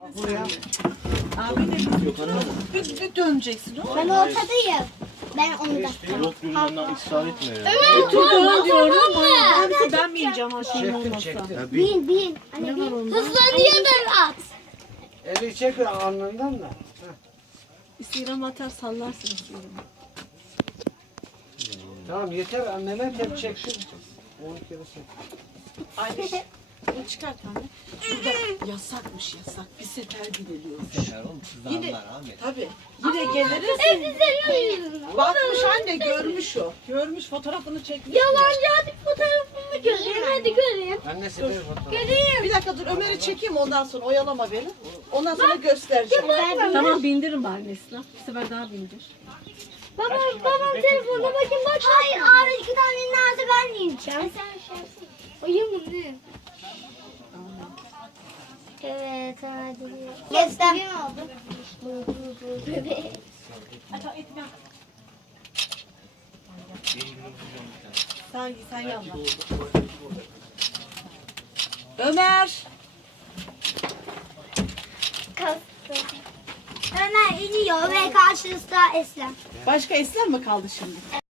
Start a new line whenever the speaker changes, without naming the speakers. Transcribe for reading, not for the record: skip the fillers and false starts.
Buraya.
Abi de bir döneceksin.
Ben ortadayım. Ben onu da.
Pilot düğününden ısrar etme ya.
Bir tur dön diyorum. Hamsi ben bineceğim ha şeyin
Çektim
olmasa.
çektim.
Ya
Bin bin. Anne bin. Hızlanıyor at.
Eli çek alnından da.
İstiram atar sallarsın istiram.
Tamam yeter anneler hep çeksin. 10 kere çek.
Anne bunu çıkart anne. Burada yasakmış yasak. Bir sefer gidiliyor. Yine tabii. Yine geliriz. Bakmış anne görmüş o. Görmüş fotoğrafını çekmiş.
Yalancı hadi fotoğrafımı göreyim. Hadi göreyim.
Annesi bir fotoğraf.
Bir dakika dur Ömer'i çekeyim ondan sonra oyalama beni. Ondan sonra göstereceğim.
Tamam bindirin bari Neslihan. Bir sefer daha bindir.
Babam telefonuna bakayım bak. Hayır abi iki tane nerede ben yiyeceğim. Oyun mu ne? Evet hadi. Geçtim.
Sen yanma. Ömer.
Ömer iniyor ve karşısında Eslem.
Başka Eslem mi kaldı şimdi?